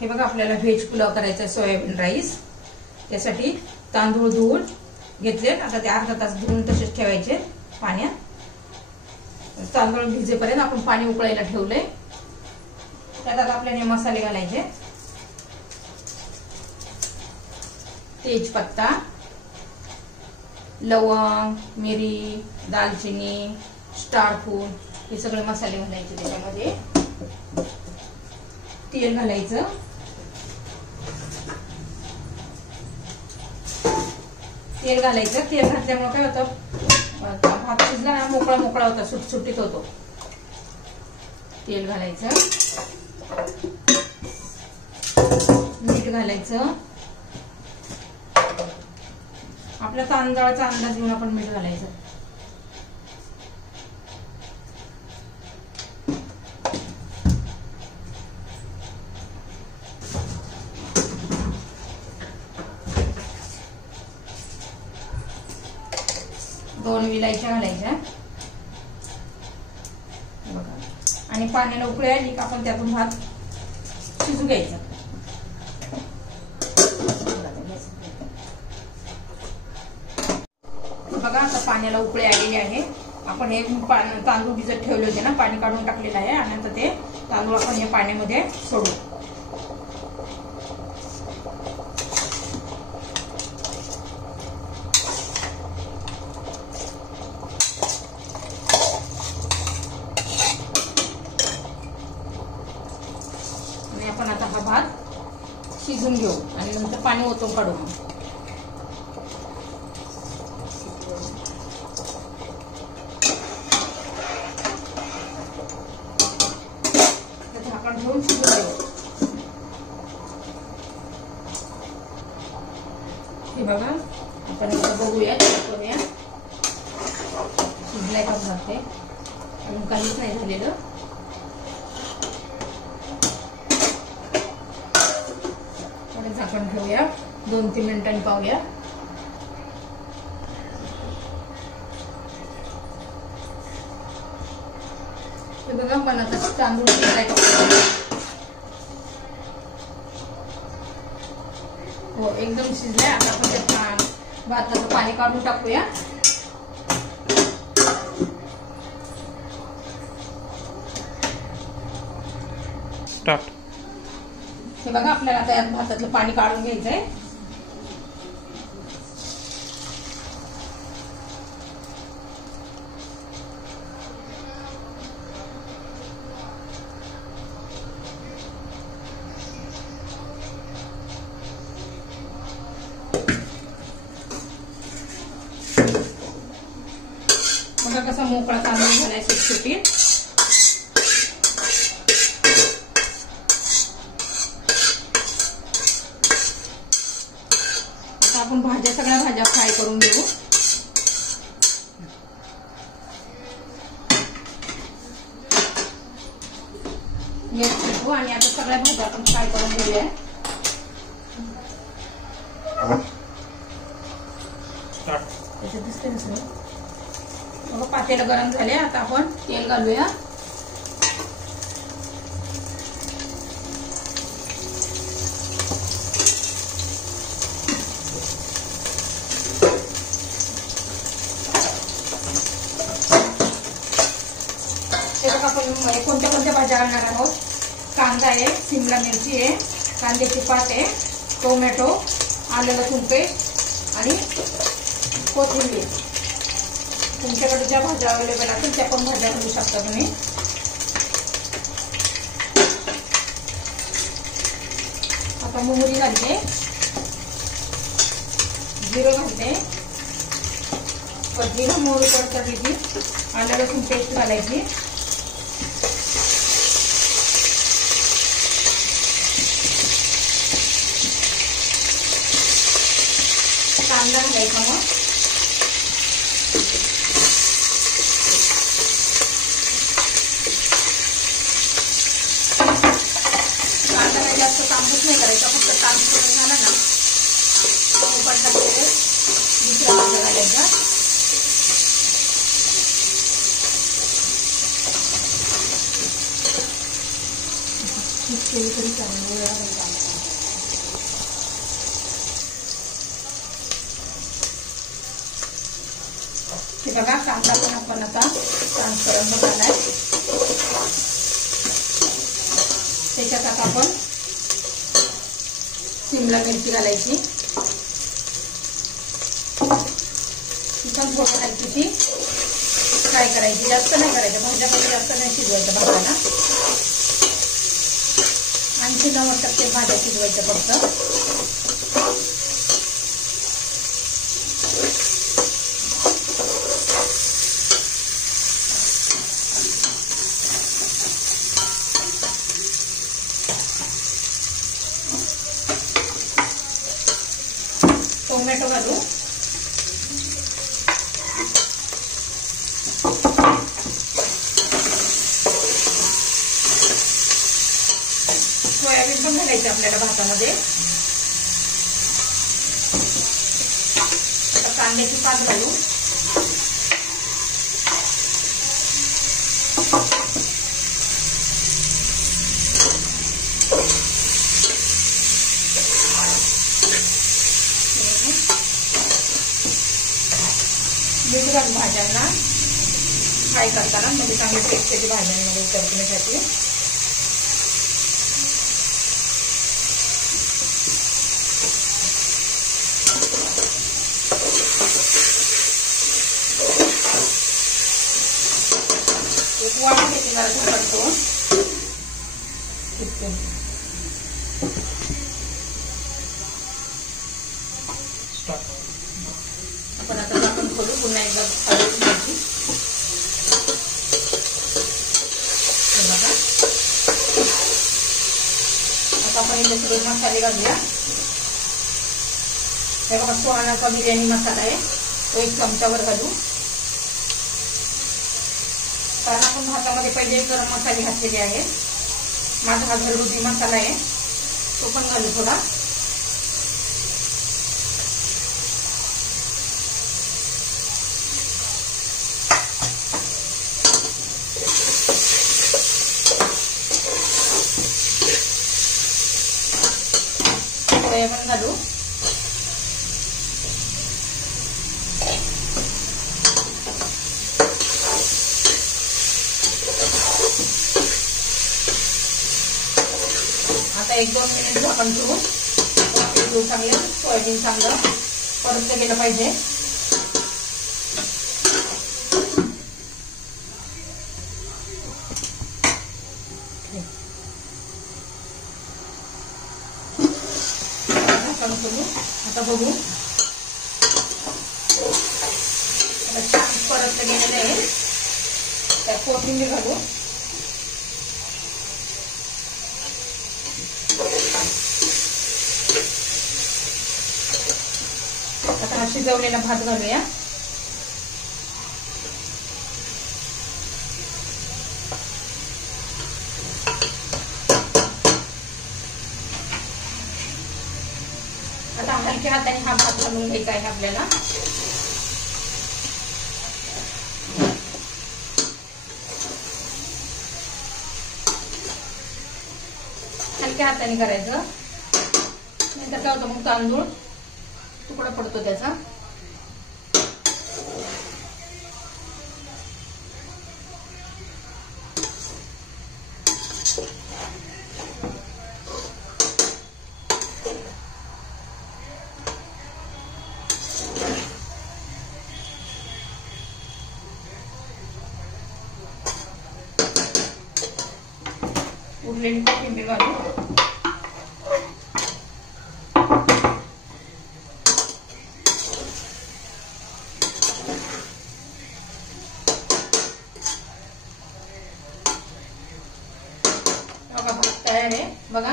हे बघा आपल्याला व्हेज पुलाव करायचा आहे, सोयाबीन राईस. त्यासाठी तांदूळ धुवून घेतले. आता ते अर्धा तास धुवून तसेच ठेवायचे पाण्यात. तांदूळ भिजेपर्यंत आपण पाणी उकळायला ठेवलंय. त्यात आपल्याला मसाले घालायचे. तेजपत्ता, लवंग, मिरी, दालचिनी, स्टार फूल हे सगळे मसाले घालायचे. त्याच्यामध्ये तेल घालायचं. तेल घातल्यामुळे काय होतं, भात शिजला ना मोकळा मोकळा होता, सुटसुटीत होतो. तेल घालायचं, मीठ घालायचं. आपल्या तांदळाचा अंदाज घेऊन आपण मीठ घालायचं. दोन विलायच्या घालायच्या बघा. आणि पाण्याला उकळी आली की आपण त्यातून भात शिजू घ्यायचा. बघा आता पाण्याला उकळी आलेली आहे. आपण हे तांदूळ भिजत ठेवले होते ना, पाणी काढून टाकलेलं आहे. आणि आता ते तांदूळ आपण या पाण्यामध्ये सोडू. आपण आता हा भात शिजून घेऊ आणि नंतर पाणी ओतून काढू. झाकण ठेवून शिजून घेऊ. हे बघा आपण आता बघूया, करूया शिजलाय का भात. अजून काहीच नाही झालेलं. झाकण ठेवूया, 2-3 मिनिटांनी पाहूया. हे बघा पण आता तांदूळ शिजलाय. हो एकदम शिजलाय. आता आपण त्यात भाताचं पाणी काढून टाकूया. हे बघा आपल्याला आता यात भातातलं पाणी काढून घ्यायचंय. बघा कसा मोकळा तांदूळ झालाय सुटसुटीत. आपण सगळ्या भाज्या फ्राय करून घेऊ. आणि आता सगळ्या भाज्या आपण फ्राय करून घेऊया. त्याच्यात दिसते बघा पातेलं गरम झाले. आता आपण तेल घालूया. आपण कोणत्या कोणत्या भाज्या घालणार आहोत. कांदा आहे, शिमला मिरची आहे, कांद्याची पात आहे, टोमॅटो, आलं लसूण पेस्ट आणि कोथिंबीर. तुमच्याकडे ज्या भाज्या अवेलेबल असतील त्या पण भाज्या घालू शकता तुम्ही. आता मोहरी घालते, जिरं घालते. जिरं मोहरी तडतडली की आलं लसूण पेस्ट घालायची. कांदा घालायचा. मग कांदा काही जास्त तांबूस नाही करायचा, फक्त तांबूस झाला ना दुसरा कांदा घालायचा. मिक्स केली तरी चालेल. हे बघा कांदा पण आपण आता ट्रान्सपरंट झालाय. त्याच्यात आता आपण शिमला मिरची घालायची. ती पण थोडं हलकीशी फ्राय करायची, जास्त नाही करायचं. भाज्यामध्ये जास्त नाही शिजवायचं भाज्याला. 80-90% भाज्या शिजवायच्या फक्त. टोमॅटो घालू. सोयाबीन पण घालायचे आपल्याला भातामध्ये. आता कांद्याची पात घालू. मीठ घालू भाज्यांना फ्राय करताना, म्हणजे चांगली टेस्ट येते भाज्यांमध्ये उतरते मिठाची. एक वाटी घेते जरा करतो. आपण आता झाकण खोलू. पुन्हा एकदा हलवून घ्यायची. बघा आता आपण इथे सगळे मसाले घालूया. हे बघा सुहानाचा बिर्याणी मसाला आहे, तो 1 चमचावर घालू. कारण आपण भातामध्ये पहिले गरम मसाले घातलेले आहेत. माझा हा घरगुती मसाला आहे, तो पण घालू थोडा. पण घालू. आता 1-2 मिनिट झाकण ठेवून चांगलं सोयाबीन चांगलं परतलं गेलं पाहिजे. आता बघू. आता छान परतलं गेलेलं आहे. त्यात कोथिंबीर घालू. आता हा शिजवलेला भात घालूया. आता हलक्या हाताने हा भात घालून घ्यायचा आहे आपल्याला. हलक्या हाताने करायचं, नाहीतर काय होतं मग तांदूळ तुकडा पडतो त्याचा. उरलेली कोथिंबीर घालू. भात तयार आहे बघा.